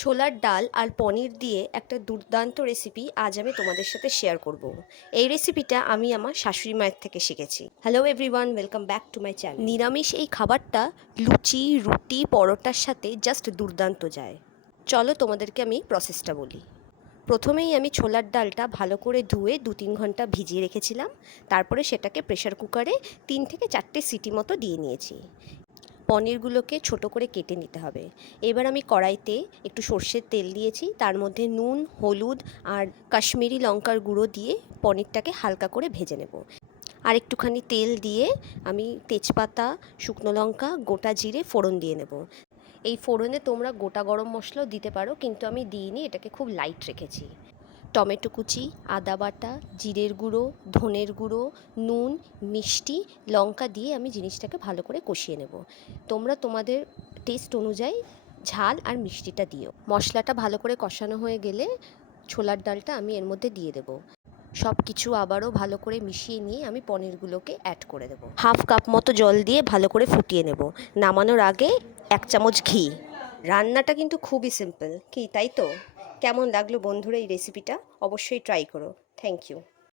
ছোলার ডাল আর পনির দিয়ে একটা দুর্দান্ত রেসিপি আজ আমি তোমাদের সাথে শেয়ার করব। এই রেসিপিটা আমি আমার শাশুড়ি মায়ের থেকে শিখেছি। Hello everyone, welcome back to my channel. নিরামিষ এই খাবারটা লুচি, রুটি, পরোটার সাথে জাস্ট দুর্দান্ত যায়। চলো তোমাদেরকে আমি প্রসেসটা বলি। প্রথমেই আমি ছোলার ডালটা ভালো করে ধুয়ে 2-3 ঘন্টা ভিজিয়ে রেখেছিলাম। তারপরে সেটাকে প্রেশার কুকারে 3 থেকে 4টে সিটি মতো দিয়ে নিয়েছি। পনিরগুলোকে ছোট করে কেটে নিতে হবে। এবার আমি কড়াইতে একটু সর্ষের তেল দিয়েছি, তার মধ্যে নুন, হলুদ আর কাশ্মীরি লঙ্কার গুঁড়ো দিয়ে পনিরটাকে হালকা করে ভেজে নেব। আর একটুখানি তেল দিয়ে আমি তেজপাতা, শুকনো লঙ্কা, গোটা জিরে ফোড়ন দিয়ে নেব। এই ফোড়নে তোমরা গোটা গরম মশলাও দিতে পারো, কিন্তু আমি দিইনি, এটাকে খুব লাইট রেখেছি। টমেটো কুচি, আদা বাটা, জিরের গুঁড়ো, ধনের গুঁড়ো, নুন, মিষ্টি, লঙ্কা দিয়ে আমি জিনিসটাকে ভালো করে কষিয়ে নেব। তোমরা তোমাদের টেস্ট অনুযায়ী ঝাল আর মিষ্টিটা দিও। মশলাটা ভালো করে কষানো হয়ে গেলে ছোলার ডালটা আমি এর মধ্যে দিয়ে দেবো। সব কিছু আবারও ভালো করে মিশিয়ে নিয়ে আমি পনিরগুলোকে অ্যাড করে দেবো। হাফ কাপ মতো জল দিয়ে ভালো করে ফুটিয়ে নেব। নামানোর আগে 1 চামচ ঘি। রান্নাটা কিন্তু খুবই সিম্পল, কি তাই তো? কেমন লাগলো বন্ধুরা এই রেসিপিটা? অবশ্যই ট্রাই করো। Thank you.